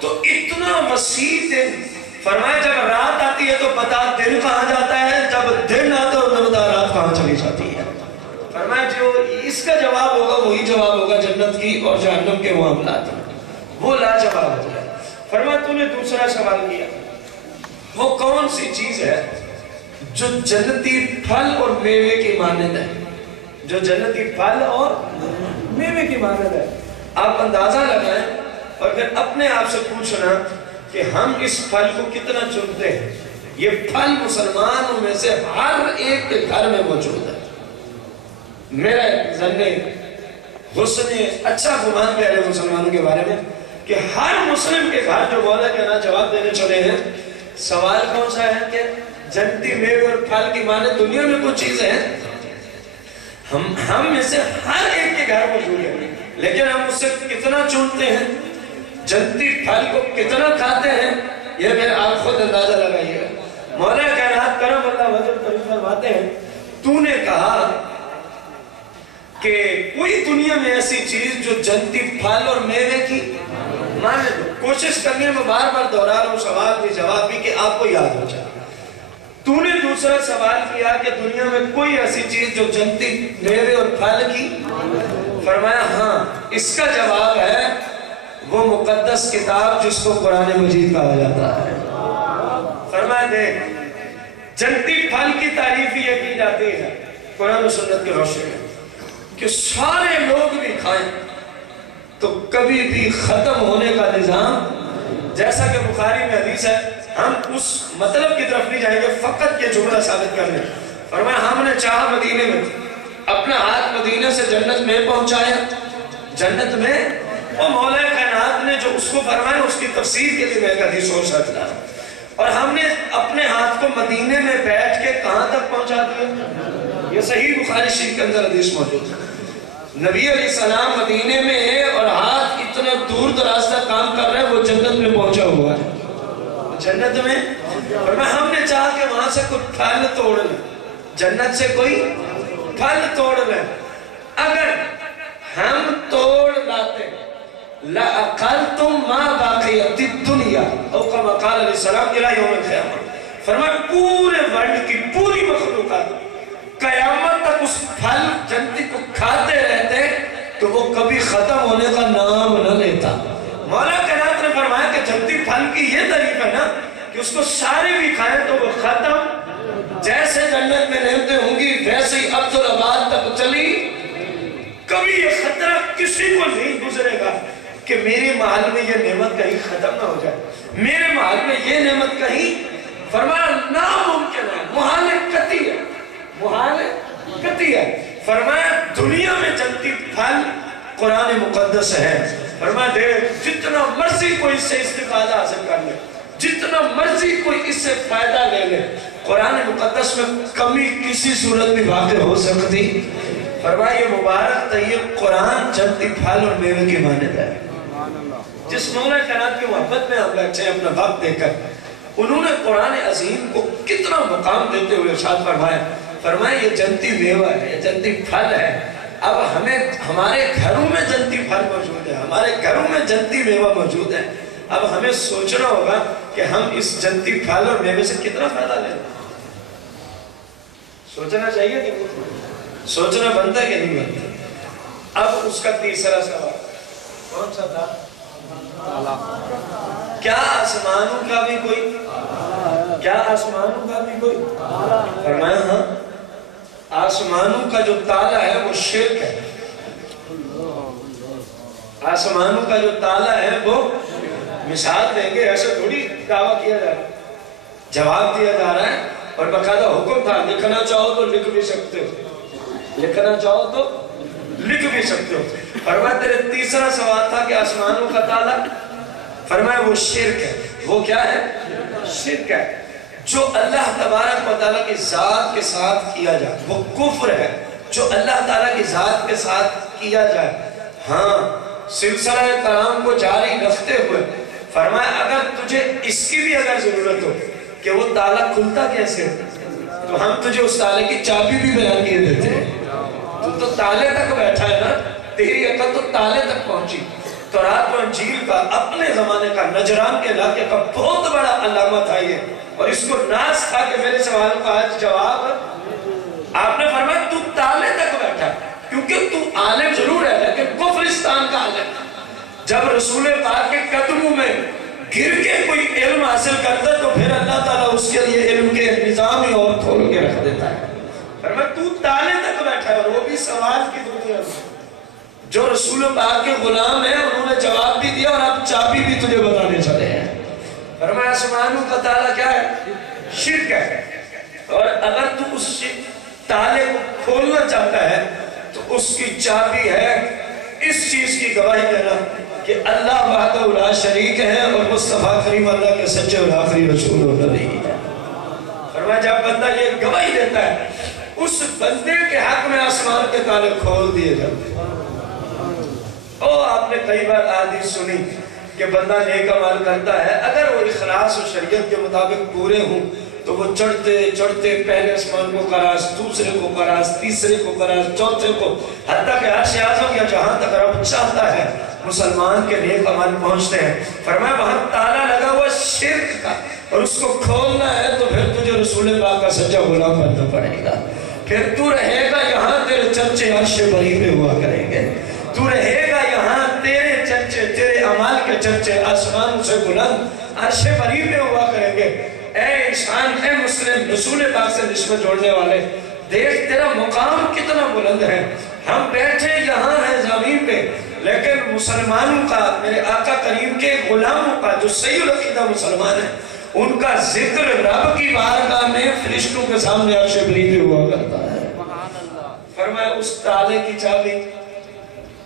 تو اتنا وسیع دن، فرمایا جب رات آتی ہے تو پتا دن کہاں جاتا ہے، جب دن آتا ہے تو پتا رات کہاں چلی جاتی ہے۔ فرمایا جو اس کا جواب ہوگا وہی جواب ہوگا جنت کی اور جہنم کے معاملات، وہ لاجواب ہو جائے۔ فرمایا تو نے دوسرا سوال کیا، وہ کون سی چیز ہے جو جنتی پھل اور میوے کی مانند ہے، جو جنتی پھل اور میوے کی مانند ہے؟ آپ اندازہ لگائیں اور پھر اپنے آپ سے پوچھنا کہ ہم اس پھل کو کتنا چنتے ہیں۔ یہ پھل مسلمانوں میں سے ہر ایک کے گھر میں موجود ہے۔ میرا ظن حسن اچھا گمان کہہ رہے مسلمانوں کے بارے میں کہ ہر مسلم کے گھر جو مولا کے نا جواب دینے چلے ہیں، سوال کون سا ہے کہ جنتی میوے اور پھل کی مانند دنیا میں کچھ چیزیں ہیں، ہم میں سے ہر ایک کے گھر موجود ہے، لیکن ہم اس سے کتنا چنتے ہیں، جنتی پھل کو کتنا کھاتے ہیں، یہ پھر آپ خود اندازہ لگائیے گا۔ مولا کائنات کرم اللہ وجل کریم فرماتے ہیں تو نے کہا کہ کوئی دنیا میں ایسی چیز جو جنتی پھل اور میوے کی مانند ہو۔ کوشش کرنے میں بار بار دوہرا رہا ہوں، سوال بھی جواب بھی کہ آپ کو یاد ہو جائے۔ تو نے دوسرا سوال کیا کہ دنیا میں کوئی ایسی چیز جو جنتی میوے اور پھل کی، فرمایا ہاں، اس کا جواب ہے وہ مقدس کتاب جس کو قرآن مجید کہا جاتا ہے۔ فرمایا دیکھ، جنتی پھل کی تعریف یہ کی جاتی ہے قرآن و سنت کے روشنی میں کہ سارے لوگ بھی کھائیں تو کبھی بھی ختم ہونے کا نظام، جیسا کہ بخاری میں حدیث ہے، ہم اس مطلب کی طرف نہیں جائیں گے، فقط یہ جملہ ثابت کرنے۔ فرمایا ہم نے چاہا مدینے میں اپنا ہاتھ مدینے سے جنت میں پہنچایا، جنت میں، اور مولا کائنات نے جو اس کو فرمایا اس کی تفسیر کے لیے میں ایک حدیث اور ساتھ لا، اور ہم نے اپنے ہاتھ کو مدینے میں بیٹھ کے کہاں تک پہنچا دیا؟ یہ صحیح بخاری شریف کے اندر حدیث موجود ہے۔ نبی علیہ السلام مدینے میں ہے اور ہاتھ اتنے دور دراز تک کام کر رہے ہیں، وہ جنت میں پہنچا ہوا ہے، جنت میں۔ اور ہم نے چاہا کہ وہاں سے کوئی پھل توڑ لیں، جنت سے کوئی پھل توڑ لیں، اگر ہم توڑ لاتے لَأَقَلْتُمْ مَا بَاقِيَتِ الدُّنْيَا او کما قال علیہ السلام الہ یوم القیامہ۔ فرمایا پورے ورلڈ کی پوری مخلوقات قیامت تک اس پھل جنتی کو کھاتے رہتے تو وہ کبھی ختم ہونے کا نام نہ لیتا۔ مولا کائنات نے فرمایا کہ جنتی پھل کی یہ تعریف ہے نا کہ اس کو سارے بھی کھائیں تو وہ ختم، جیسے جنت میں نعمتیں ہوں گی ویسے ہی عبدالآباد تک چلی، کبھی یہ خطرہ کسی کو نہیں گزرے گا کہ میرے محل میں یہ نعمت کہیں ختم نہ ہو جائے، میرے محل میں یہ نعمت کہیں، فرمایا ناممکن ہے، محال قطعی ہے، محال قطعی ہے۔ فرمایا دنیا میں جنتی پھل قرآن مقدس ہے۔ فرمایا دیکھ جتنا مرضی کوئی اس سے استفادہ حاصل کر لے، جتنا مرضی کوئی اس سے فائدہ لے لے، قرآن مقدس میں کمی کسی صورت بھی واقع ہو سکتی۔ فرمایا یہ مبارک طیب قرآن جنتی پھل اور میوے کی مانند ہے۔ جس مولا کائنات کی محبت میں ہم بیٹھے ہیں اپنا وقت دے کر، انہوں نے قرآن عظیم کو کتنا مقام دیتے ہوئے ارشاد فرمایا، فرمایا یہ جنتی میوہ ہے، یہ جنتی پھل ہے۔ اب ہمارے گھروں میں جنتی پھل موجود ہے، ہمارے گھروں میں جنتی میوہ موجود ہے، اب ہمیں سوچنا ہوگا کہ ہم اس جنتی پھل اور میوے سے کتنا فائدہ لیں۔ سوچنا چاہیے کہ سوچنا بنتا ہے کہ نہیں بنتا۔ اب اس کا تیسرا سوال کون سا تھا؟ کیا آسمانوں کا بھی کوئی، کیا آسمانوں کا بھی کوئی؟ فرمایا ہاں، آسمانوں کا جو تالا ہے وہ شرک ہے، آسمانوں کا جو تالا ہے وہ، مثال دیں گے ایسے تھوڑی دعویٰ کیا جا رہا ہے، جواب دیا جا رہا ہے، اور باقاعدہ حکم تھا، لکھنا چاہو تو لکھ بھی سکتے ہو، لکھنا چاہو تو لکھ بھی سکتے ہو۔ فرمایا تیرے تیسرا سوال تھا کہ آسمانوں کا تالا، فرمایا وہ شرک ہے۔ وہ کیا ہے؟ شرک ہے، جو اللہ تبارک و تعالیٰ کی ذات کے ساتھ کیا جائے، وہ کفر ہے جو اللہ تعالیٰ کی ذات کے ساتھ کیا جائے۔ ہاں، سلسلہ کلام کو جاری رکھتے ہوئے فرمایا اگر تجھے اس کی بھی اگر ضرورت ہو کہ وہ تالا کھلتا کیسے تو ہم تجھے اس تالے کی چابی بھی بیان کیے دیتے ہیں۔ تو تالے تک بیٹھا ہے نا، تیری عقل تو تالے تک پہنچی، تورات و انجیل کا اپنے زمانے کا نجران کے علاقے کا بہت بڑا علامہ تھا یہ، اور اس کو ناز تھا کہ میرے سوال کا آج جواب آپ نے فرمایا تو تالے تک بیٹھا، کیونکہ تو عالم ضرور ہے لیکن کفرستان کا عالم۔ جب رسول پاک کے قدموں میں گر کے کوئی علم حاصل کرتا تو پھر اللہ تعالیٰ اس کے لیے علم کے نظام ہی اور کھول کے رکھ دیتا ہے۔ فرمایا تو تالے تک بیٹھا ہے، اور وہ بھی سوال کی دنیا میں۔ جو رسول پاک کے غلام ہیں انہوں نے جواب بھی دیا اور اب چابی بھی تجھے بتانے چلے ہیں۔ فرمایا آسمانوں کا تالا کیا ہے؟ شرک ہے، اور اگر تو اس تالے کو کھولنا چاہتا ہے تو اس کی چابی ہے اس چیز کی گواہی دینا کہ اللہ وحدہ لا شریک ہے اور مصطفیٰ کریم اللہ کے سچے اور آخری رسول و نبی ہے۔ فرمایا جب بندہ یہ گواہی دیتا ہے اس بندے کے حق میں آسمان کے تالے کھول دیے جاتے ہیں۔ آپ نے کئی بار حدیث سنی کہ بندہ نیک عمل کرتا ہے، اگر وہ اخلاص و شریعت کے مطابق پورے ہوں تو وہ چڑھتے چڑھتے پہلے آسمان کو کراس، دوسرے کو کراس، تیسرے کو کراس، چوتھے کو، حتیٰ کہ عرش اعظم یا جہاں تک رب چاہتا ہے مسلمان کے نیک عمل پہنچتے ہیں۔ فرمایا وہاں تالا لگا ہوا شرک کا، اور اس کو کھولنا ہے تو پھر تجھے رسول پاک کا سچا غلام بننا پڑے گا۔ پھر تو رہے گا یہاں تیرے چرچے عرش بری پہ ہوا کریں گے، تو رہے گا یہاں تیرے چرچے، تیرے اعمال کے چرچے آسمان سے بلند عرش بری پہ ہوا کریں گے۔ اے انسان، اے مسلم، رسول پاک سے نسبت جوڑنے والے، دیکھ تیرا مقام کتنا بلند ہے۔ ہم بیٹھے یہاں ہیں زمین پہ، لیکن مسلمانوں کا، میرے آقا کریم کے غلاموں کا جو صحیح العقیدہ مسلمان ہیں، ان کا ذکر رب کی بارگاہ میں فرشتوں کے سامنے عرش بری پہ ہوا کرتا ہے۔ فرمایا اس تالے کی چابی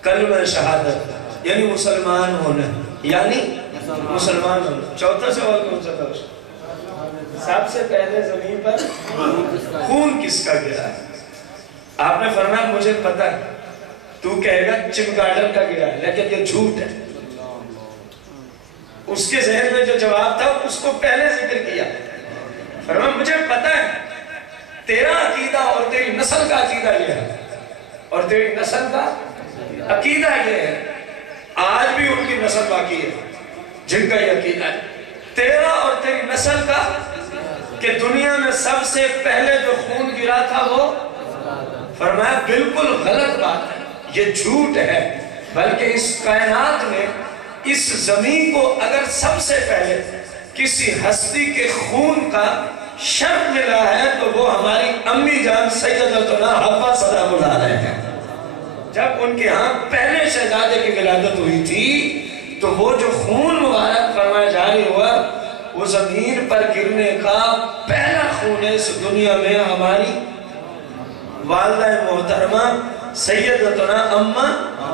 کلمہ شہادت، یعنی مسلمان ہونا، یعنی مسلمان ہونا۔ چوتھا سوال کون سا تھا؟ سب سے پہلے زمین پر خون کس کا گرا ہے؟ آپ نے فرمایا مجھے پتا ہے، تو کہے گا چمگاڈر کا گرا ہے، لیکن یہ جھوٹ ہے۔ اس کے ذہن میں جو جواب تھا اس کو پہلے ذکر کیا۔ فرمایا مجھے پتا ہے تیرا عقیدہ اور تیری نسل کا عقیدہ یہ ہے، اور تیری نسل کا عقیدہ یہ ہے، آج بھی ان کی نسل باقی ہے جن کا یہ عقیدہ ہے، تیرا اور تیری نسل کا، کہ دنیا میں سب سے پہلے جو خون گرا تھا وہ۔ فرمایا بالکل غلط بات ہے، یہ جھوٹ ہے، بلکہ اس کائنات میں اس زمین کو اگر سب سے پہلے کسی ہستی کے خون کا شرط ملا ہے تو وہ ہماری امی جان سیدتنا حوا سلام اللہ علیہ ہیں۔ جب ان کے ہاں پہلے شہزادے کی ولادت ہوئی تھی تو وہ جو خون مبارک فرمایا جاری ہوا وہ زمین پر گرنے کا پہلا خون ہے اس دنیا میں ہماری والدہ محترمہ سیدتنا اما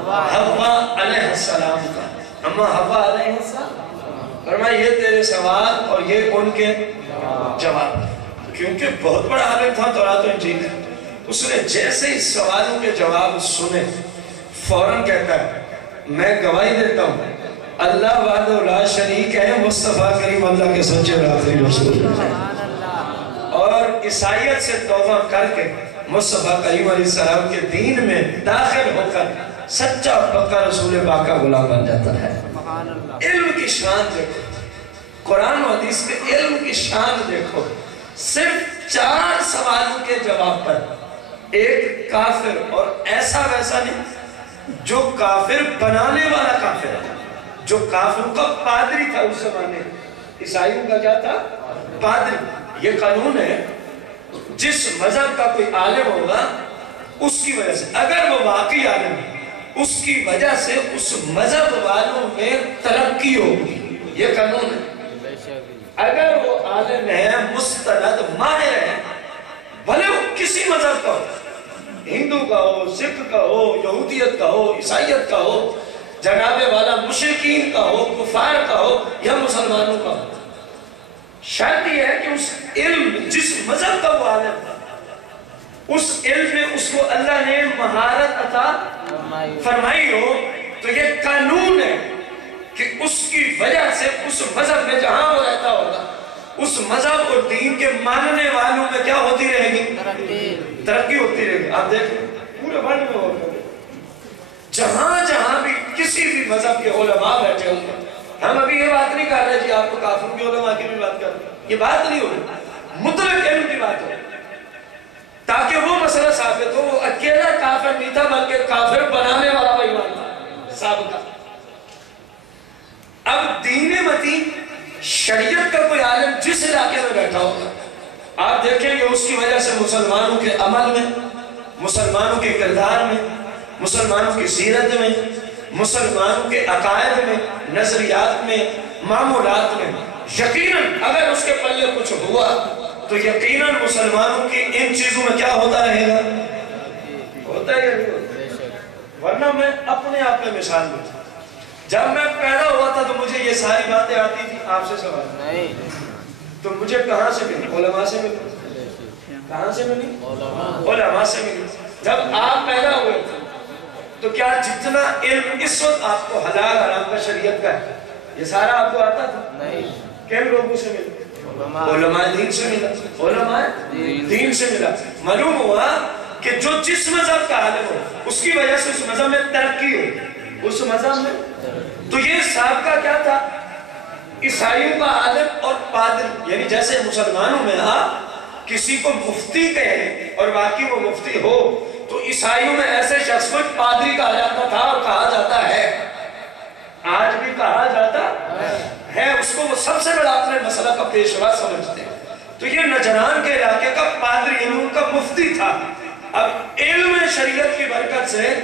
حوا علیہ السلام کا۔ اما حوا علیہ السلام، فرمایا یہ تیرے سوال اور یہ ان کے جواب، کیونکہ بہت بڑا عالم تھا تورات و انجیل کا۔ اس نے جیسے ہی سوالوں کے جواب سنے فوراً کہتا ہے میں گواہی دیتا ہوں اللہ وحدہ لا شریک ہے، مصطفیٰ کریم اللہ کے سچے اور آخری رسول ہے، اور عیسائیت سے توبہ کر کے مصطفیٰ کریم علیہ السلام کے دین میں داخل ہو کر سچا اور پکا رسول پاک کا غلام بن جاتا ہے۔ علم کی شان دیکھو، قرآن و حدیث کے علم کی شان دیکھو، صرف 4 سوالوں کے جواب پر ایک کافر، اور ایسا ویسا نہیں جو کافر بنانے والا کافر ہے، جو کافروں کا پادری تھا اس زمانے، عیسائیوں کا کیا تھا؟ پادری۔ یہ قانون ہے جس مذہب کا کوئی عالم ہوگا اس کی وجہ سے، اگر وہ واقعی عالم ہے اس کی وجہ سے اس مذہب والوں میں ترقی ہوگی، یہ قانون ہے۔ اگر وہ عالم ہے، مستند، ماہر ہے، بھلے وہ کسی مذہب کا ہو، ہندو کا ہو، سکھ کا ہو، یہودیت کا ہو، عیسائیت کا ہو، جناب والا مشرکین کا ہو، کفار کا ہو یا مسلمانوں کا ہو، شرط یہ ہے کہ اس علم جس مذہب کا وہ عالم تھا اس علم میں اس کو اللہ نے مہارت عطا فرمائی ہو، تو یہ قانون ہے کہ اس کی وجہ سے اس مذہب میں جہاں وہ رہتا ہوگا اس مذہب اور دین کے ماننے والوں میں کیا ہوتی رہے گی؟ ترقی ہوتی رہے گی۔ آپ دیکھیں پورے ورلڈ میں ہوگا، جہاں جہاں بھی کسی بھی مذہب کے علماء بیٹھے ہوتے ہیں. ہم ابھی یہ بات نہیں کر رہے جی آپ کو کافروں کے علماء کی بھی بات کر رہے ہیں, یہ بات نہیں ہو رہی, مطلق علم کی بات ہو رہی, تاکہ وہ مسئلہ ثابت ہو. وہ اکیلا کافر نہیں تھا بلکہ کافر بنانے والا بیمان تھا سابقہ. اب دین متین شریعت کا کوئی عالم جس علاقے میں بیٹھا ہوگا آپ دیکھیں گے اس کی وجہ سے مسلمانوں کے عمل میں, مسلمانوں کے کردار میں, مسلمانوں کی سیرت میں, مسلمانوں کے عقائد میں, نظریات میں, معمولات میں یقیناً اگر اس کے پلے کچھ ہوا تو یقیناً مسلمانوں کی ان چیزوں میں کیا ہوتا رہے گا, ہوتا ہے یا نہیں ہوتا. ورنہ میں اپنے آپ میں مثال دوں, جب میں پیدا ہوا تھا تو مجھے یہ ساری باتیں آتی تھی. آپ سے سوال نہیں تو مجھے کہاں سے ملی, علماء سے ملی. کہاں سے ملی, علماء سے ملی. جب آپ پیدا ہوئے تھے تو کیا جتنا علم اس وقت آپ کو حلال حرام کا شریعت کا ہے یہ سارا آپ کو آتا تھا؟ نہیں. کن لوگوں سے ملا, علماء دین سے ملا, علماء دین سے ملا. معلوم ہوا کہ جو جس مذہب کا عالم ہو اس کی وجہ سے اس مذہب میں ترقی ہو, اس مذہب میں. تو یہ سابقہ کیا تھا, عیسائیوں کا عالم اور پادری, یعنی جیسے مسلمانوں میں آپ کسی کو مفتی کہیں اور باقی وہ مفتی ہو تو عیسائیوں میں ایسے شخص کو پادری کہا جاتا تھا اور کہا جاتا ہے, آج بھی کہا جاتا ہے. اس کو وہ سب سے بڑا اپنے مسئلہ کا پیشوا سمجھتے ہیں. تو یہ نجران کے علاقے کا پادری ان کا مفتی تھا. اب علم شریعت کی برکت سے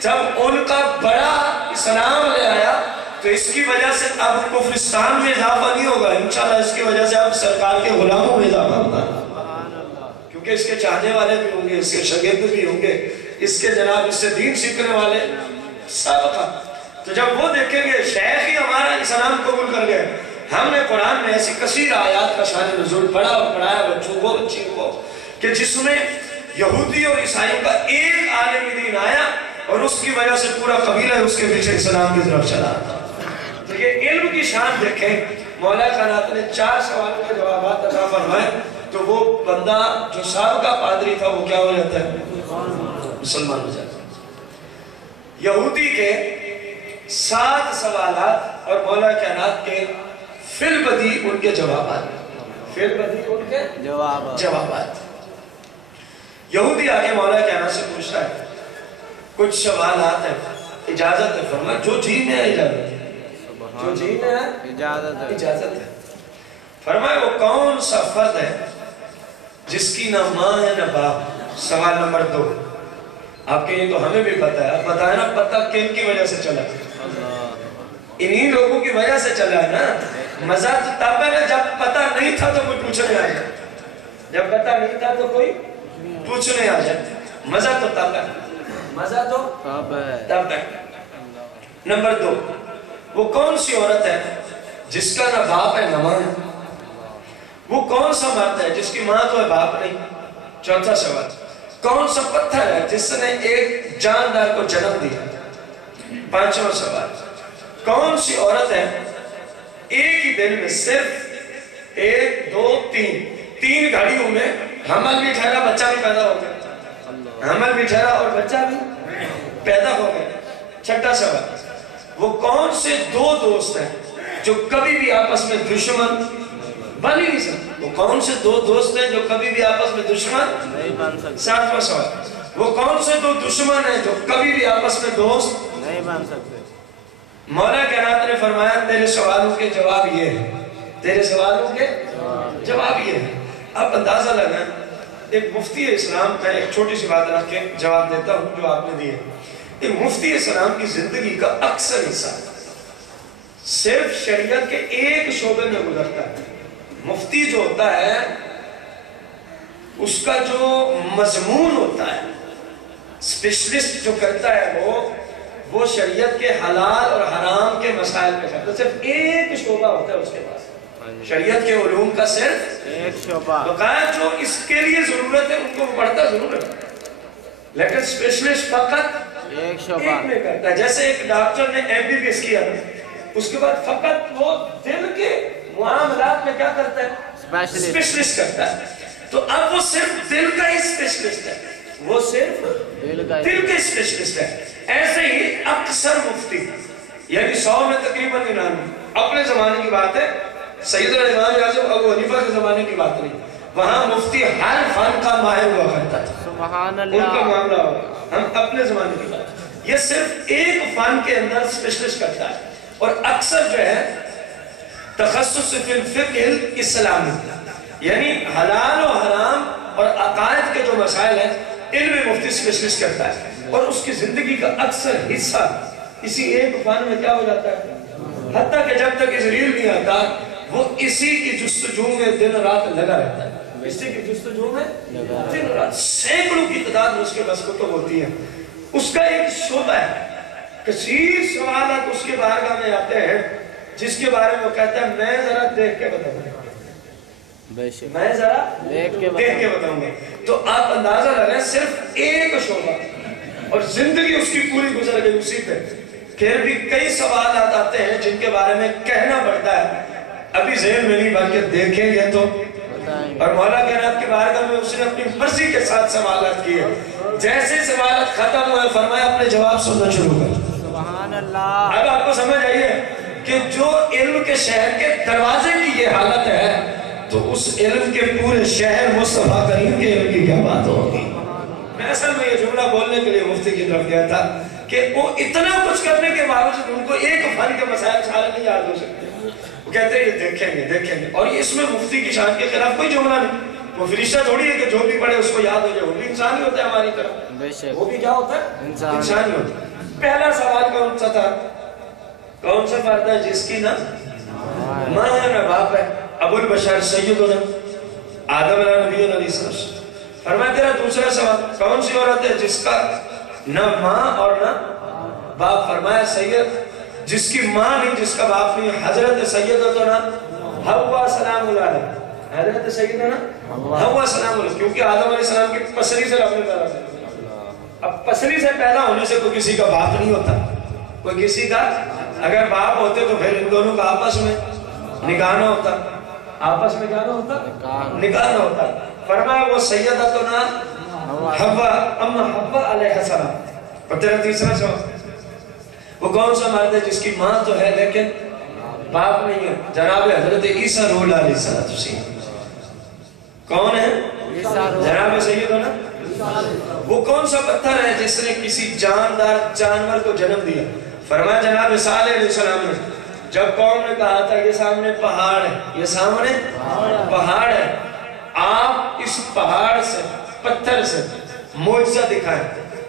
جب ان کا بڑا اسلام لے آیا تو اس کی وجہ سے اب کفرستان میں اضافہ نہیں ہوگا انشاءاللہ, اس کی وجہ سے اب سرکار کے غلاموں میں اضافہ ہوگا, کیونکہ اس کے چاہنے والے بھی ہوں گے, اس کے شاگرد بھی ہوں گے, اس کے جناب اس سے دین سیکھنے والے سابقہ. تو جب وہ دیکھیں گے شیخ ہی ہمارا اسلام قبول کر گئے, ہم نے قرآن میں ایسی کثیر آیات کا شان نزول پڑھا اور پڑھایا بچوں کو, بچیوں کو, کہ جس میں یہودی اور عیسائیوں کا ایک عالمی دین آیا اور اس کی وجہ سے پورا قبیلہ اس کے پیچھے اسلام کی طرف چلا. تو یہ علم کی شان دیکھیں. مولا کائنات نے 4 سوالوں کے جوابات عطا فرمائے تو وہ بندہ جو سابقہ پادری تھا وہ کیا ہو جاتا ہے, مسلمان ہو جاتا ہے. یہودی کے 7 سوالات اور مولا کائنات کے فی البدی ان کے جوابات, فی البدی ان کے جوابات. یہودی آگے مولا کائنات سے پوچھتا ہے کچھ سوالات ہیں, اجازت ہے فرمایا, جو جی میں ہے اجازت ہے, جو جی میں ہے اجازت ہے. فرمایا وہ کون سا فرد ہے جس کی نہ ماں ہے نہ باپ. سوال نمبر 2, آپ کہیں تو ہمیں بھی پتہ ہے, اب بتائیں نا پتہ کن کی وجہ سے چلا ہے, انہی لوگوں کی وجہ سے چلا ہے نا. مزہ تو تب ہے جب پتہ نہیں تھا تو کوئی پوچھنے آ جائے, جب پتہ نہیں تھا تو کوئی پوچھنے آ جائے. مزہ تو تب ہے, مزہ تو تب ہے. نمبر 2, وہ کون سی عورت ہے جس کا نہ باپ ہے نہ ماں ہے. وہ کون سا مرد ہے جس کی ماں تو ہے باپ نہیں. چوتھا سوال, کون سا پتھر ہے جس نے ایک جاندار کو جنم دیا. پانچواں سوال, کون سی عورت ہے ایک ہی دن میں صرف 1 2 3 گھڑیوں میں حمل بھی ٹھہرا بچہ بھی پیدا ہو گیا, حمل بھی ٹھہرا اور بچہ بھی پیدا ہو گیا. چھٹا سوال, وہ کون سے 2 دوست ہیں جو کبھی بھی آپس میں دشمن بن ہی نہیں سکتے. وہ کون سے 2 دوست ہیں جو کبھی بھی آپس میں دشمن نہیں بن سکتے. 7واں سوال, وہ کون سے 2 دشمن ہیں جو کبھی بھی آپس میں دوست نہیں بن سکتے. مولا کائنات نے فرمایا تیرے سوالوں کے جواب یہ ہے, تیرے سوالوں کے جواب یہ ہے. اب اندازہ لگائیں, ایک مفتی اسلام کا ایک چھوٹی سی بات رکھ کے جواب دیتا ہوں جو آپ نے دیے. ایک مفتی اسلام کی زندگی کا اکثر حصہ صرف شریعت کے ایک شعبے میں گزرتا ہے. مفتی جو ہوتا ہے اس کا جو مضمون ہوتا ہے, اسپیشلسٹ جو کرتا ہے وہ شریعت کے حلال اور حرام کے مسائل پہ کرتا ہے. صرف ایک شعبہ ہوتا ہے اس کے پاس, شریعت کے علوم کا صرف ایک شعبہ. بقایا جو اس کے لیے ضرورت ہے ان کو پڑھتا ضرور ہے, لیکن اسپیشلسٹ فقط ایک میں کرتا ہے. جیسے ایک ڈاکٹر نے MBBS کیا اس کے بعد فقط وہ دل کے معاملات میں کیا کرتا ہے, اسپیشلسٹ کرتا ہے. تو اب وہ صرف دل کا ہی اسپیشلسٹ ہے, وہ صرف دل کا اسپیشلسٹ ہے. ایسے ہی اکثر مفتی، یعنی 100 میں تقریباً 99، اپنے زمانے کی بات ہے، سیدنا امام اعظم ابو حنیفہ کے زمانے کی بات نہیں، وہاں مفتی ہر فن کا ماہر ہوا کرتا تھا، سبحان ان اللہ، کا معاملہ ہوگا۔ ہم اپنے زمانے کی بات، یہ صرف ایک فن کے اندر اسپیشلسٹ کرتا ہے، اور اکثر جو ہے تخصص فی الفقہ الاسلامی، یعنی حلال و حرام اور عقائد کے جو مسائل ہیں علم مفتی اسپیشلسٹ کرتا ہے، اور اس کی زندگی کا اکثر حصہ اسی ایک فن میں کیا ہو جاتا ہے، حتیٰ کہ جب تک اسرائیل نہیں آتا وہ اسی کی جستجو میں دن رات لگا رہتا ہے، اسی کی جستجو میں دن رات، سینکڑوں کی تعداد میں اس کے بس کتب ہوتی ہے، اس کا ایک شعبہ ہے، کثیر سوالات اس کے بارگاہ میں آتے ہیں جس کے بارے میں وہ کہتا ہے میں ذرا دیکھ کے بتاؤں گا، میں ذرا دیکھ کے بتاؤں گا۔ تو آپ اندازہ لگائیں صرف ایک شعبہ، اور زندگی اس کی پوری گزر گئی اسی پہ، پھر بھی کئی سوالات آتے ہیں جن کے بارے میں کہنا پڑتا ہے، ابھی ذہن میں نہیں بلکہ دیکھیں گے تو، اور مولا کائنات کے بارگاہ میں اس نے اپنی مرضی کے ساتھ سوالات کیے، جیسے سوالات ختم ہوئے فرمایا اپنے جواب سننا شروع کر۔ سبحان اللہ۔ اب آپ کو سمجھ آئیے کہ جو علم کے شہر کے دروازے کی یہ حالت ہے تو اس علم کے پورے شہر مصطفیٰ کریم کے علم کی کیا بات ہوگی۔ میں اصل میں یہ جملہ بولنے کے لیے مفتی کی طرف گیا تھا کہ وہ اتنا کچھ کرنے کے باوجود ان کو ایک فن کے مسائل سارے نہیں یاد ہو سکتے، وہ کہتے ہیں یہ دیکھیں گے، اور اس میں مفتی کی شان کے خلاف کوئی جملہ نہیں، وہ فرشتہ تھوڑی ہے کہ جو بھی پڑھے اس کو یاد ہو جائے، وہ بھی انسان ہی ہوتا ہے ہماری طرح، وہ بھی کیا ہوتا ہے انسان ہی ہوتا ہے۔ پہلا سوال کون سا تھا، کون سا فرد ہے جس کی نہ ماں ہے نہ باپ ہے، ابو البشر سیدنا آدم علیہ نبی علیہ السلام۔ فرمایا تیرا دوسرا سوال کون سی عورت ہے جس کا نہ ماں اور نہ باپ، فرمایا سید جس کی ماں نہیں جس کا باپ نہیں، حضرت سیدنا حوا سلام اللہ علیہ، حضرت سیدنا حوا سلام اللہ، کیونکہ آدم علیہ السلام کی پسلی سے رب نے پیدا کیا، اب پسلی سے پیدا ہونے سے کوئی کسی کا باپ نہیں ہوتا، کوئی کسی کا، اگر باپ ہوتے تو پھر ان دونوں کا آپس میں نکاح نہ ہوتا، آپس میں کیا نہ ہوتا، نکاح نہ ہوتا۔ فرمایا وہ سیدتنا حوا، اما حوا علیہ السلام۔ اور تیرا تیسرا سوال وہ کون سا مرد ہے جس کی ماں تو ہے لیکن باپ نہیں ہے، جناب حضرت عیسیٰ روح اللہ علیہ السلام۔ کون ہے؟ جناب سیدنا، وہ کون سا پتھر ہے جس نے کسی جاندار جانور کو جنم دیا؟ فرمایا جناب صالح علیہ السلام نے، جب قوم نے کہا تھا یہ سامنے پہاڑ ہے، یہ سامنے پہاڑ ہے، آپ اس پہاڑ سے پتھر سے معجزہ دکھائیں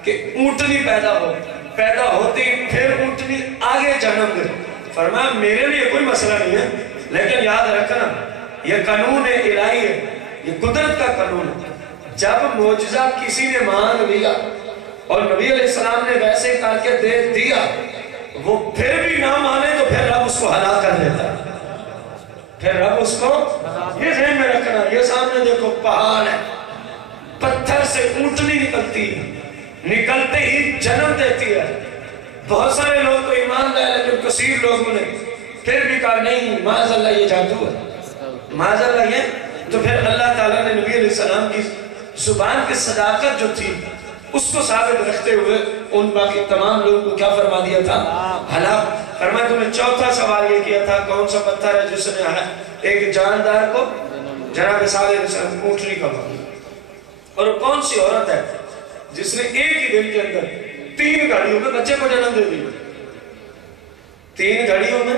کہ اونٹنی پیدا ہو، پیدا ہوتی پھر اونٹنی آگے جنم دے۔ فرمایا میرے لیے کوئی مسئلہ نہیں ہے، لیکن یاد رکھنا یہ قانون الہی ہے، یہ قدرت کا قانون ہے، جب معجزہ کسی نے مانگ لیا اور نبی علیہ السلام نے ویسے کر کے دے دیا، وہ پھر بھی نہ مانے تو پھر رب اس کو ہلاک کر دیتا ہے، پھر رب اس کو، یہ ذہن میں رکھنا، یہ سامنے دیکھو پہاڑ ہے، پتھر سے اونٹنی نکلتی ہے، نکلتے ہی جنم دیتی ہے، بہت سارے لوگ تو ایمان لائے لیکن کثیر لوگوں نے پھر بھی کہا نہیں معاذ اللہ یہ جادو ہے، معاذ اللہ یہ، تو پھر اللہ تعالیٰ نے نبی علیہ السلام کی زبان کی صداقت جو تھی اس کو ثابت رکھتے ہوئے ان باقی تمام لوگوں کو کیا فرما دیا تھا، ہلاک۔ فرمایا تمہیں چوتھا سوال یہ کیا تھا کون سا پتھر ہے جس نے ایک جاندار کو جناب صالح علیہ السلام اونٹنی کا مانگا، اور کون سی عورت ہے جس نے ایک ہی دن کے اندر 3 گھڑیوں میں بچے کو جنم دے دیا، 3 گھڑیوں میں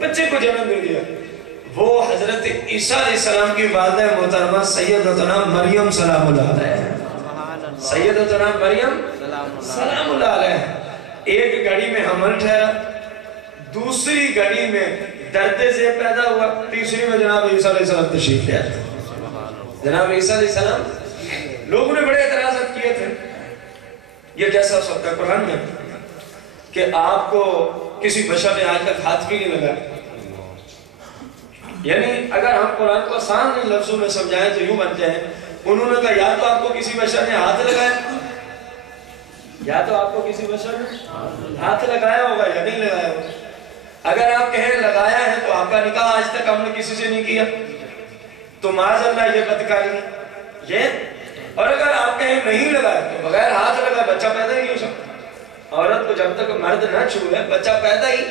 بچے کو جنم دے دیا، وہ حضرت عیسیٰ علیہ السلام کی والدہ محترمہ سیدتنا مریم سلام اللہ علیہ، سیدتنا مریم سلام اللہ علیہ۔ ایک گھڑی میں حمل ٹھہرا، دوسری گھڑی میں درد سے پیدا ہوا، تیسری میں جناب عیسیٰ علیہ السلام تشریف لے آئے۔ جناب عیسیٰ علیہ السلام، لوگوں نے بڑے اعتراضات کیے تھے یہ کیسا ہو سکتا ہے قرآن میں کہ آپ کو کسی بشر نے آج تک ہاتھ بھی نہیں لگایا، یعنی اگر ہم قرآن کو آسان لفظوں میں سمجھائیں تو یوں بن جائیں، انہوں نے کہا یا تو آپ کو کسی بشر نے ہاتھ لگایا، یا تو آپ کو کسی بشر نے ہاتھ لگایا ہوگا یا نہیں لگایا ہوگا۔ اگر آپ کہیں لگایا ہے تو آپ کا نکاح آج تک ہم نے کسی سے نہیں کیا تو معاذ اللہ یہ بدکاری یہ، اور اگر آپ کہیں نہیں لگایا تو بغیر ہاتھ لگائے بچہ پیدا نہیں ہو سکتا، عورت کو جب تک مرد نہ چھوئے بچہ پیدا ہی.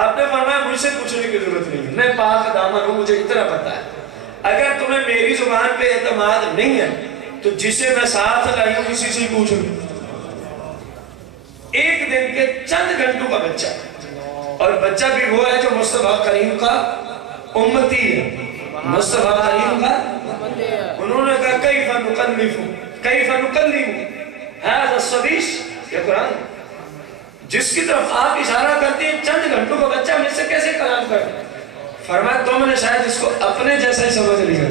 آپ نے فرمایا مجھ سے پوچھنے کی ضرورت نہیں ہے, میں پاک دامن ہوں, مجھے اتنا پتا ہے. اگر تمہیں میری زبان پہ اعتماد نہیں ہے تو جسے میں ساتھ لائی ہوں کسی سے پوچھ لوں. ایک دن کے چند گھنٹوں کا بچہ, اور بچہ بھی وہ ہے جو مصطفیٰ کریم کا امتی ہے, مصطفیٰ کریم کا. انہوں نے کہا کیف نکلم ھذا الصبی, یہ قرآن جس کی طرف آپ اشارہ کرتے ہیں چند گھنٹوں کا بچہ مجھ سے کیسے کلام کرے. فرمایا تم نے شاید اس کو اپنے جیسا ہی سمجھ لیا,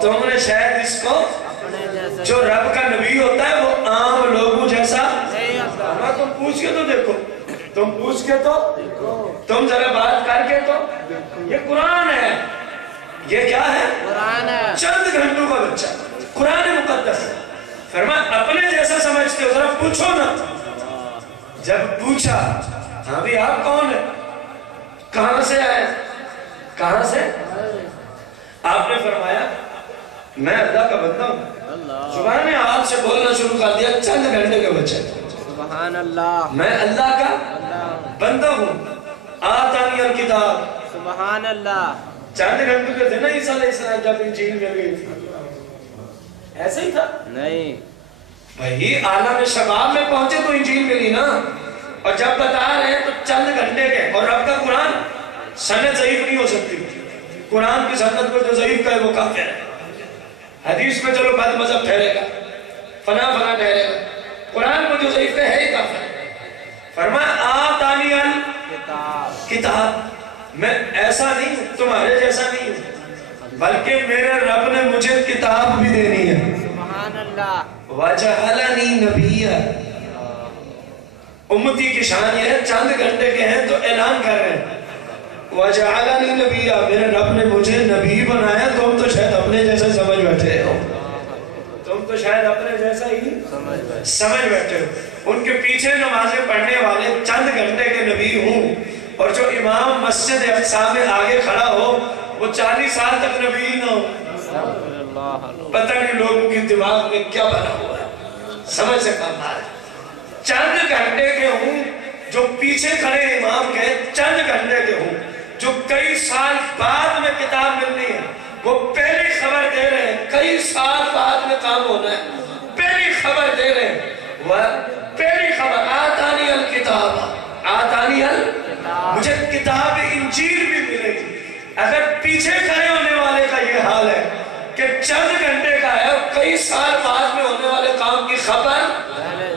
تم نے شاید اس کو جو رب کا نبی ہوتا ہے وہ عام لوگوں جیسا. فرمایا تم پوچھ کے تو دیکھو, تم پوچھ کے تو, تم ذرا بات کر کے تو. یہ قرآن ہے, یہ کیا ہے؟ قرآن ہے. چند گھنٹوں کا بچہ, قرآن مقدس. فرمایا اپنے جیسا سمجھتے ہو, ذرا پوچھو نا. جب پوچھا ہاں بھی آپ کون ہیں, کہاں سے آئے, کہاں سے؟ آپ نے فرمایا میں اللہ کا بندہ ہوں. زبان میں آپ سے بولنا شروع کر دیا چند گھنٹے کے بچے. سبحان اللہ, میں اللہ کا بندہ ہوں. آتانی الکتاب, سبحان اللہ. چند گھنٹوں کے تھے نا عیسیٰ علیہ السلام جب انجیل مل گئی تھی, ایسے ہی تھا نہیں بھائی. عالم شباب میں پہنچے تو انجیل ملی نا, اور جب بتا رہے ہیں تو چند گھنٹے کے. اور رب کا قرآن سند ضعیف نہیں ہو سکتی. قرآن کی سند پر جو ضعیف کا ہے وہ کافر ہے. حدیث میں چلو بد مذہب ٹھہرے گا, فنا فنا ٹھہرے گا, قرآن میں جو ضعیف ہے ہی کافر ہے. فرمایا آتانی الکتاب, میں ایسا نہیں ہوں, تمہارے جیسا نہیں ہوں, بلکہ میرے رب نے مجھے کتاب بھی دینی ہے. سبحان اللہ. وجعلنی نبیّا, امتی کی شان یہ ہے چند گھنٹے کے ہیں تو اعلان کر رہے ہیں وجعلنی نبیّا, میرے رب نے مجھے نبی بنایا. تم تو شاید اپنے جیسا سمجھ بیٹھے ہو, تم تو شاید اپنے جیسا ہی سمجھ بیٹھے ہو. ان کے پیچھے نمازیں پڑھنے والے چند گھنٹے کے نبی ہوں, اور جو امام مسجد اقصیٰ میں آگے کھڑا ہو وہ 40 سال تک نبی نہ ہو. پتہ نہیں لوگوں کی دماغ میں کیا بنا ہوا ہے, سمجھ سے کام آ رہا ہے. چند گھنٹے کے ہوں جو پیچھے کھڑے امام کے, چند گھنٹے کے ہوں جو کئی سال بعد میں کتاب ملنی ہے, وہ پہلی خبر دے رہے ہیں. کئی سال بعد میں کام ہونا ہے, پہلی خبر دے رہے ہیں. وہ پہلی خبر آتانی الکتاب, آتانی الکتاب, مجھے کتاب انجیل بھی ملے گی. اگر پیچھے کھڑے ہونے والے کا یہ حال ہے کہ چند گھنٹے کا ہے, کئی سال بعد میں ہونے والے کام کی خبر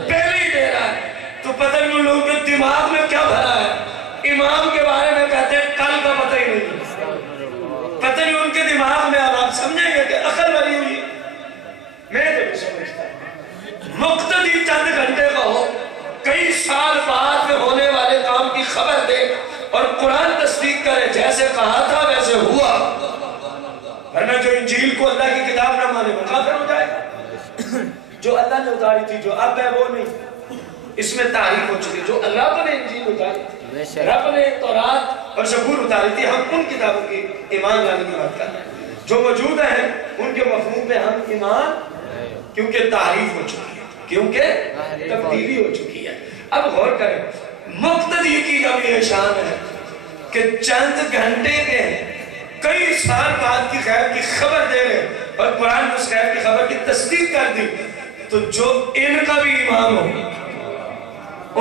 پہلے ہی دے رہا ہے, تو پتہ نہیں ان لوگوں کے دماغ میں کیا بھرا ہے. امام کے بارے میں کہتے ہیں کل کا پتہ ہی نہیں, پتہ نہیں ان کے دماغ میں. اب آپ سمجھیں گے کہ عقل بھری ہوئی, میں تو نہیں سمجھتا. مقتدی چند گھنٹے کا ہو, کئی سال بعد میں ہونے والے کام کی خبر دے, اور قرآن تصدیق کرے جیسے کہا تھا ویسے ہوا. ورنہ جو انجیل کو اللہ کی کتاب نہ مانے وہ کافر ہو جائے. جو اللہ نے اتاری تھی جو اب ہے وہ نہیں, اس میں تعریف ہو چکی. جو اللہ نے انجیل اتاری, رب نے تورات اور زبور اتاری تھی, ہم ان کتابوں کی ایمان لانے کی بات کر رہے ہیں. جو موجود ہیں ان کے مفہوم پہ ہم ایمان, کیونکہ تعریف ہو چکی ہے, کیونکہ تبدیلی ہو چکی ہے. اب غور کریں, مقتدی کی جب یہ شان ہے کہ چند گھنٹے کے کئی سال بعد کی خیر کی خبر دے رہے, اور قرآن نے اس خیر کی خبر کی تصدیق کر دی, تو جو ان کا بھی امام ہو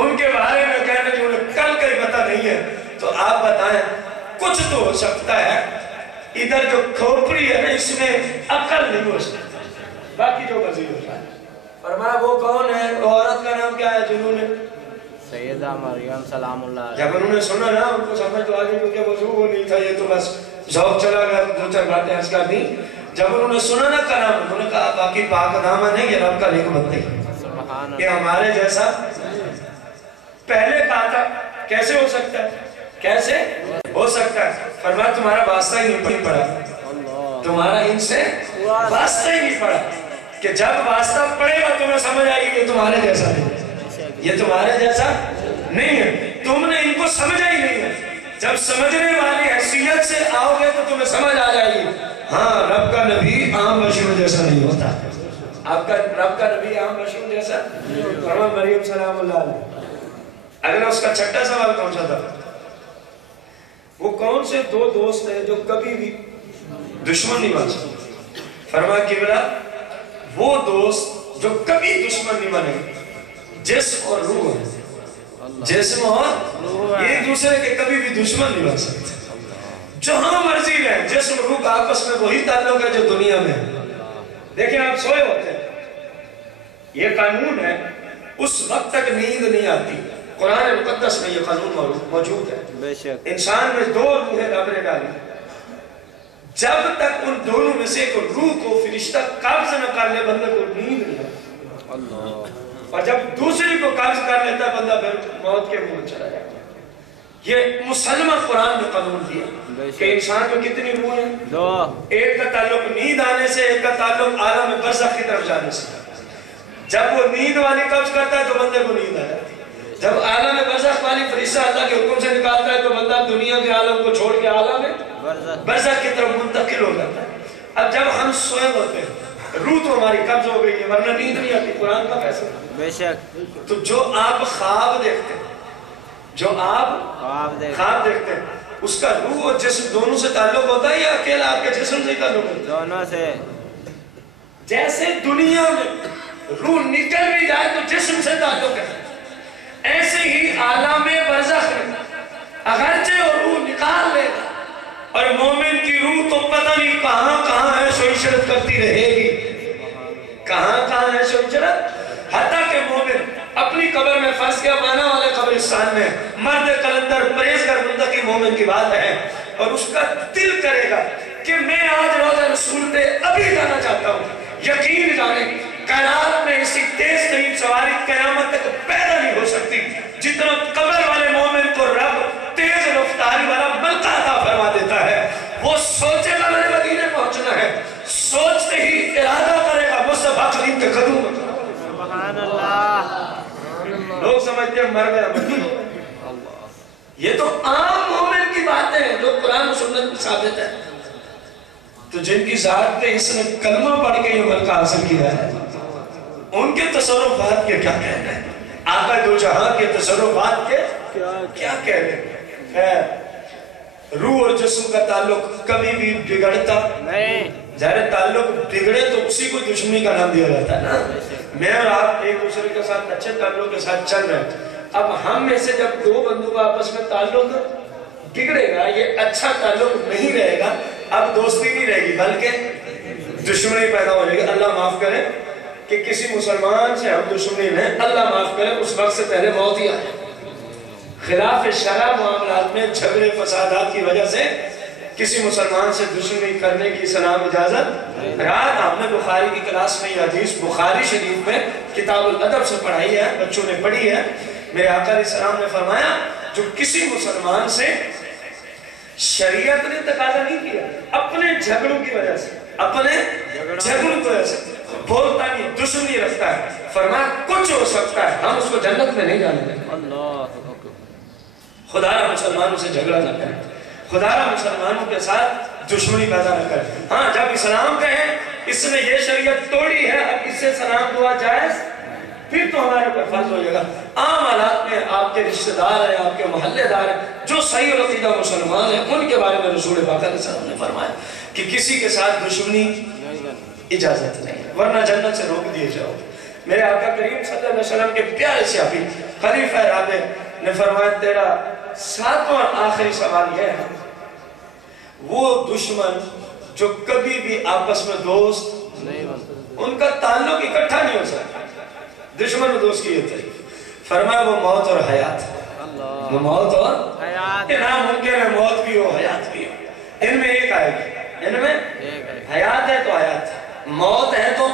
ان کے بارے میں کہنا جو انہیں کل کا ہی پتہ نہیں ہے, تو آپ بتائیں کچھ تو ہو سکتا ہے. ادھر جو کھوپڑی ہے نا اس میں عقل نہیں ہو سکتا, باقی جو مزید ہوتا ہے. فرمایا وہ کون ہے, وہ عورت کا نام کیا ہے جنہوں نے سیدہ مریم سلام اللہ. جب انہوں نے سنا نا ان کو سمجھ تو آگے, کیونکہ وضو وہ نہیں تھا, یہ تو بس ذوق چلا گیا, دو چار باتیں عرض کر دی. جب انہوں نے سنا نا کلام, انہوں نے کہا باقی پاک دامن ہے, یہ رب کا نیک بندہ ہے, یہ ہمارے جیسا. پہلے کہا تھا کیسے ہو سکتا ہے, کیسے ہو سکتا ہے. فرمایا تمہارا واسطہ ہی نہیں پڑا, تمہارا ان سے واسطہ ہی نہیں پڑا, کہ جب واسطہ پڑے گا تمہیں سمجھ آئے گی یہ تمہارے جیسا نہیں, یہ تمہارے جیسا نہیں ہے. تم نے ان کو سمجھا ہی نہیں ہے. جب سمجھنے والی حیثیت سے آؤ گے تو تمہیں سمجھ آ جائے گی, ہاں رب کا نبی عام بشر جیسا نہیں ہوتا. آپ کا رب کا نبی عام بشر جیسا فرمایا مریم سلام اللہ علیہ. اگلا اس کا چھٹا سوال کون سا تھا؟ وہ کون سے دو دوست ہیں جو کبھی بھی دشمن نہیں بن سکتے؟ فرمایا قبلہ وہ دوست جو کبھی دشمن نہیں بنے جسم اور روح ہے. جسم اور ایک دوسرے کے کبھی بھی دشمن نہیں بن سکتے. جہاں مرضی رہے جسم روح کا آپس میں وہی تعلق ہے جو دنیا میں ہے. دیکھیں آپ سوئے ہوتے ہیں, یہ قانون ہے, اس وقت تک نیند نہیں آتی. قرآن مقدس میں یہ قانون موجود ہے. انسان میں دو روحیں رب نے ڈالی, جب تک ان دونوں میں سے ایک روح کو فرشتہ قابض نہ کر لے بندے کو نیند نہیں آتی, اور جب دوسری کو قابض کر لیتا ہے بندہ پھر موت کے منہ میں چلا جاتا ہے. یہ مسلمہ قرآن نے قانون دیا کہ انسان میں کتنی روح ہیں؟ دو. ایک کا تعلق نیند آنے سے, ایک کا تعلق عالم برزخ کی طرف جانے سے. جب وہ نیند والی قبض کرتا ہے تو بندے کو نیند آ جاتی ہے. جب عالم برزخ والی فرشتہ اللہ کے حکم سے نکالتا ہے تو بندہ دنیا کے عالم کو چھوڑ کے عالم برزخ کی طرف منتقل ہو جاتا ہے. اب جب ہم سوئے ہوتے ہیں روح تو ہماری قبض ہو گئی ہے ورنہ نیند نہیں آتی. قرآن کا فیصلہ. بے شک. تو جو آپ خواب دیکھتے ہیں, جو آپ خواب دیکھتے ہیں, اس کا روح اور جسم دونوں سے تعلق ہوتا ہے یا اکیلا آپ کے جسم سے تعلق ہوتا ہے؟ دونوں سے. جیسے دنیا میں روح نکل بھی جائے تو جسم سے تعلق ہے, ایسے ہی عالم برزخ میں اگرچہ وہ روح نکال لے گا اور مومن کی روح تو پتہ نہیں کہاں کہاں ہے سو عشرت کرتی رہے گی, کہاں کہاں ہے سو عشرت. حتیٰ کہ مومن اپنی قبر میں پھنس گیا مانا والے قبرستان میں, مرد قلندر پرہیزگار متقی مومن کی بات ہے, اور اس کا دل کرے گا کہ میں آج روضہ رسول پہ ابھی جانا چاہتا ہوں. یقین جانے کائنات میں اسی تیز ترین سواری قیامت تک پیدا نہیں ہو سکتی جتنا قبر والے مومن کو رب تیز رفتاری والا ملکہ عطا فرما دیتا ہے. وہ سوچے گا میں نے مدینے پہنچنا ہے, سوچتے ہی ارادہ کرے گا مصطفیٰ کریم کے قدم میں. سبحان اللہ. لوگ سمجھتے ہیں مر گیا. یہ تو عام مومن کی باتیں ہیں جو قرآن و سنت میں ثابت ہے. تو جن کی ذات پہ اس نے کلمہ پڑھ کے یہ ملکہ حاصل کیا ہے ان کے تصرفات کے کیا کہنا ہے؟ آقا دو جہاں کے تصرفات کے کیا کہنا ہے؟ روح اور جسم کا تعلق کبھی بھی بگڑتا نہیں. ظاہر تعلق بگڑے تو اسی کو دشمنی کا نام دیا جاتا ہے نا. میں اور آپ ایک دوسرے کے ساتھ اچھے تعلق کے ساتھ چل رہے ہیں, اب ہم میں سے جب دو بندوں کا آپس میں تعلق بگڑے گا, یہ اچھا تعلق نہیں رہے گا, اب دوستی نہیں رہے گی بلکہ دشمنی پیدا ہو جائے گی. اللہ معاف کرے کہ کسی مسلمان سے ہم دشمنی ہیں, اللہ معاف کرے اس وقت سے پہلے موت ہی آئے. خلاف شرع معاملات میں جھگڑے فسادات کی وجہ سے کسی مسلمان سے دشمنی کرنے کی اسلام اجازت. رات آپ نے بخاری کی کلاس میں یہ حدیث بخاری شریف میں کتاب الادب سے پڑھائی ہے, بچوں نے پڑھی ہے. میرے آقا علیہ السلام نے فرمایا جو کسی مسلمان سے شریعت نے تقاضا نہیں کیا, اپنے جھگڑوں کی وجہ سے, اپنے جھگڑوں کی وجہ سے بولتا نہیں, دشمنی رکھتا ہے, فرمایا کچھ ہو سکتا ہے ہم اس کو جنت میں نہیں جانے دیں. خدا را مسلمانوں سے جھگڑا نہ کریں, خدا را مسلمانوں کے ساتھ دشمنی پیدا نہ کریں. ہاں جب اسلام کہیں اس نے یہ شریعت توڑی ہے اب اس سے سلام دعا جائز, پھر تو ہمارے اوپر فرض ہو جائے گا. عام حالات میں آپ کے رشتہ دار ہیں, آپ کے محلے دار ہیں جو صحیح اور عقیدہ مسلمان ہیں, ان کے بارے میں رسول پاک علیہ السلام نے فرمایا کہ کسی کے ساتھ دشمنی اجازت نہیں, ورنہ جنت سے روک دیے جاؤ. میرے آقا کریم صلی اللہ علیہ وسلم کے پیارے صحابی خلیفہ رابع نے فرمایا تیرا ساتواں آخری سوال یہ ہے, وہ دشمن جو کبھی بھی آپس میں دوست نہیں بنتے, ان کا تعلق اکٹھا نہیں ہو سکتا. دشمن و دوست کی یہ تعریف, فرمایا وہ موت اور حیات, وہ موت اور حیات. یہ ناممکن ہے موت بھی ہو حیات بھی ہو, ان میں ایک آئے گی, ان میں حیات ہے تو حیات, موت ہے تو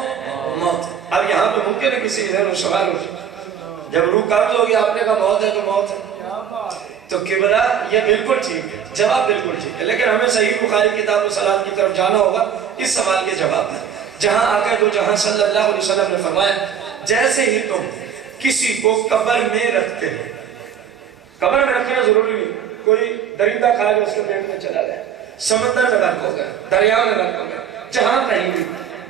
موت. اب یہاں پہ ممکن ہے کسی ذہن میں سوال ہو, جب روح قبض ہوگی آپ نے کہا موت ہے تو موت ہے, تو قبلہ یہ بالکل ٹھیک ہے, جواب بالکل ٹھیک ہے, لیکن ہمیں صحیح بخاری کتاب الصلاۃ کی طرف جانا ہوگا اس سوال کے جواب میں, جہاں آقا دو جہاں صلی اللہ علیہ وسلم نے فرمایا جیسے ہی تم کسی کو قبر میں رکھتے ہیں, قبر میں رکھنا ضروری نہیں, کوئی درندہ کھا گیا اس کے پیٹ میں چلا گیا, سمندر میں غرق ہو گیا, دریا میں غرق ہو گیا, جہاں کہیں بھی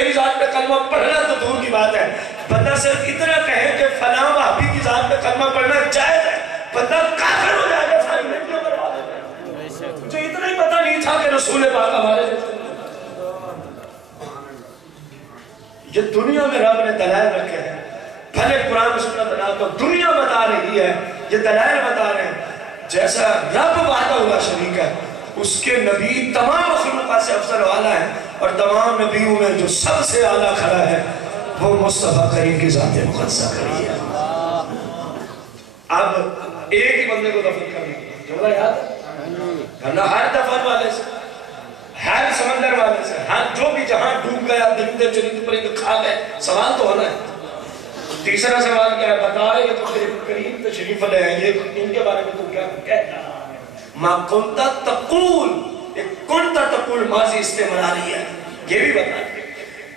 تیری ذات پہ کلمہ پڑھنا تو دور کی بات ہے، بندہ صرف اتنا کہے کہ فلاں وہابی کی ذات پہ کلمہ پڑھنا جائز ہے، بندہ کافر ہو جائے گا ساری زندگیوں برباد ہو جائے گا۔ مجھے اتنا ہی پتہ نہیں تھا کہ رسول پاک ہمارے یہ دنیا میں رب نے دلائل رکھے ہیں، بھلے قرآن و سنت نہ تو دنیا بتا رہی ہے، یہ دلائل بتا رہے ہیں، جیسا رب وحدہ لا شریک ہے اس کے نبی تمام مخلوقات سے افضل والا ہے، اور تمام نبیوں میں جو سب سے اعلیٰ کھڑا ہے وہ مصطفیٰ کریم کی ذات مقدسہ کری ہے۔ اب ایک ہی بندے کو دفن کرنا جملہ یاد ہے، ورنہ ہر دفن والے سے، ہر سمندر والے سے، ہر جو بھی جہاں ڈوب گیا درندے چرندے پرندے کھا گئے، سوال تو ہونا ہے۔ تیسرا سوال کیا ہے؟ بتا رہے کہ تم کریم تشریف لے آئیں گے، ان کے بارے میں تم کیا کہنا؟ ما کنتا تقول، ایک کنتا تقول ماضی استعمال آ رہی ہے، یہ بھی بتا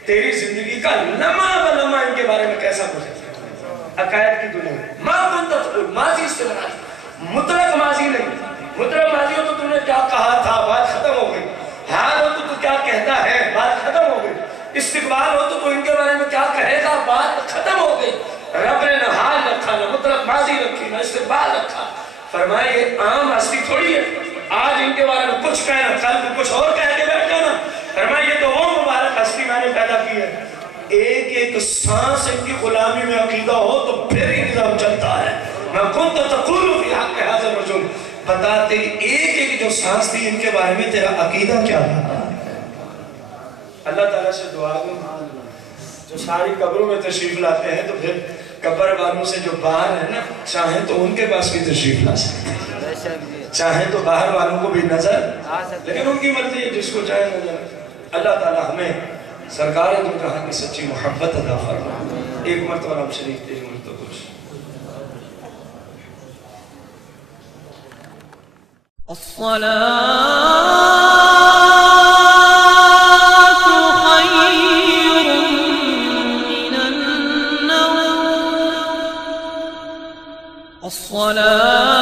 تیری زندگی کا لمحہ بلمحہ ان کے بارے میں کیسا گزرا عقائد کی دنیا میں۔ ما کنتا تقول ماضی استعمال آ رہی ہے، مطلق ماضی نہیں، مطلق ماضی ہو تو تم نے کیا کہا تھا بات ختم ہو گئی، حال ہو تو کیا کہتا ہے بات ختم ہو گئی، استقبال ہو تو ان کے بارے میں کیا کہے گا بات ختم ہو گئی۔ رب نے نہ حال رکھا، نہ مطلق ماضی رکھی، نہ استقبال رکھا۔ فرمایا یہ عام ہستی تھوڑی ہے، آج ان کے بارے میں کچھ کہنا کل کو کچھ اور کہہ کے بیٹھ جانا۔ فرمایا یہ تو وہ مبارک ہستی میں نے پیدا کی ہے، ایک ایک سانس ان کی غلامی میں عقیدہ ہو تو پھر ہی نظام چلتا ہے۔ میں کنت تقول فی حق ھذا الرجل، بتا تیری ایک ایک جو سانس تھی ان کے بارے میں تیرا عقیدہ کیا تھا؟ اللہ تعالیٰ سے دعا دوں جو ساری قبروں میں تشریف لاتے ہیں تو پھر قبر والوں سے جو باہر ہیں نا، چاہیں تو ان کے پاس بھی تشریف لا سکتے ہیں، چاہیں تو باہر والوں کو بھی نظر، لیکن ان کی مرضی ہے جس کو چاہے نظر۔ اللہ تعالیٰ ہمیں سرکار دو جہاں کی سچی محبت عطا فرمائے۔ ایک مرتبہ ہم شریف تیری مرتبہ کچھ الصلاة